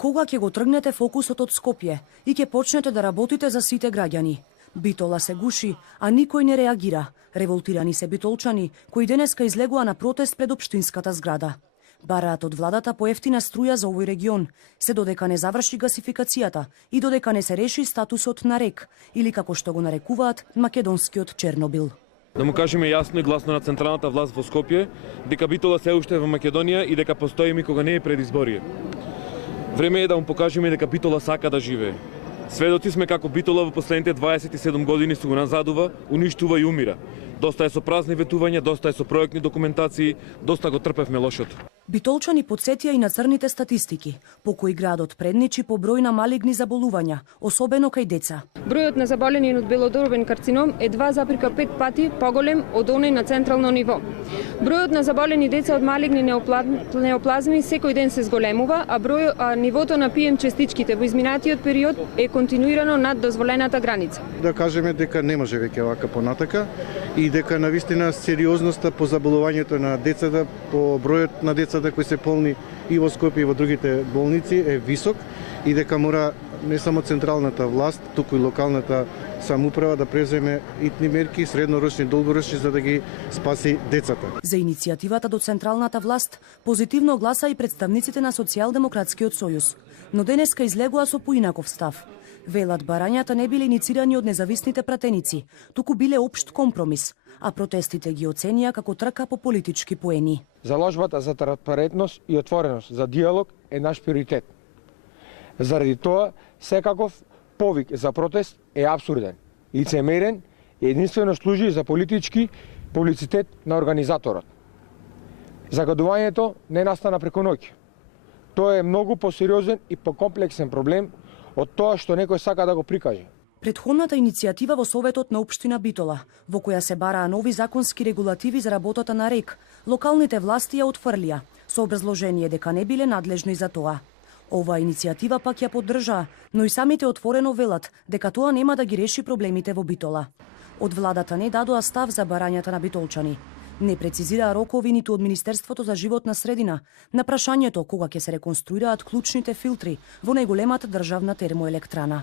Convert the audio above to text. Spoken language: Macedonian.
Кога ќе го тргнете фокусот од Скопје и ќе почнете да работите за сите граѓани? Битола се гуши, а никој не реагира. Револтирани се битолчани, кои денеска излегува на протест пред општинската зграда. Бараат од владата поевтина струја за овој регион, се додека не заврши гасификацијата и додека не се реши статусот на РЕК, или како што го нарекуваат македонскиот Чернобил. Да му кажеме јасно и гласно на централната власт во Скопје дека Битола се уште во Македонија и дека постои и кога не е пред изборие. Време е да му покажеме дека Битола сака да живее. Сведоци сме како Битола во последните 27 години се го назадува, уништува и умира. Доста е со празни ветувања, доста е со проектни документации, доста го трпевме лошото. Битолчани подсетија и на црните статистики, по кои градот предничи по број на малигни заболувања, особено кај деца. Бројот на заболени од белодробен карцином е 2,5 пати поголем од оној на централно ниво. Бројот на заболени деца од малигни неоплазми секој ден се зголемува, а нивото на ПМ частичките во изминатиот период е континуирано над дозволената граница. Да кажеме дека не може веќе вака понатака и дека навистина сериозноста по заболувањето на децата, по бројот на децата кои се полни и во Скопје и во другите болници е висок и дека мора не само централната власт, туку и локалната самоуправа да преземе итни мерки, среднорочни и долгорочни, за да ги спаси децата. За иницијативата до централната власт позитивно гласа и представниците на Социјалдемократскиот сојуз, но денеска излегува со поинаков став. Велат барањата не биле иницирани од независните пратеници, туку биле општ компромис, а протестите ги оценија како трка по политички поени. Заложбата за транспарентност и отвореност за диалог е наш приоритет. Заради тоа, секаков повик за протест е апсурден, лицемерен и единствено служи за политички публицитет на организаторот. Загадувањето не настана преку ноќ. Тоа е многу посериозен и покомплексен проблем од тоа што некој сака да го прикаже. Претходната иницијатива во Советот на општина Битола, во која се бараа нови законски регулативи за работата на РЕК, локалните власти ја отфрлија, со образложение дека не биле надлежни за тоа. Оваа иницијатива пак ја поддржаа, но и самите отворено велат дека тоа нема да ги реши проблемите во Битола. Од владата не дадоа став за барањата на битолчани. Не прецизираа рокови ниту од Министерството за животна средина на прашањето кога ќе се реконструираат клучните филтри во најголемата државна термоелектрана.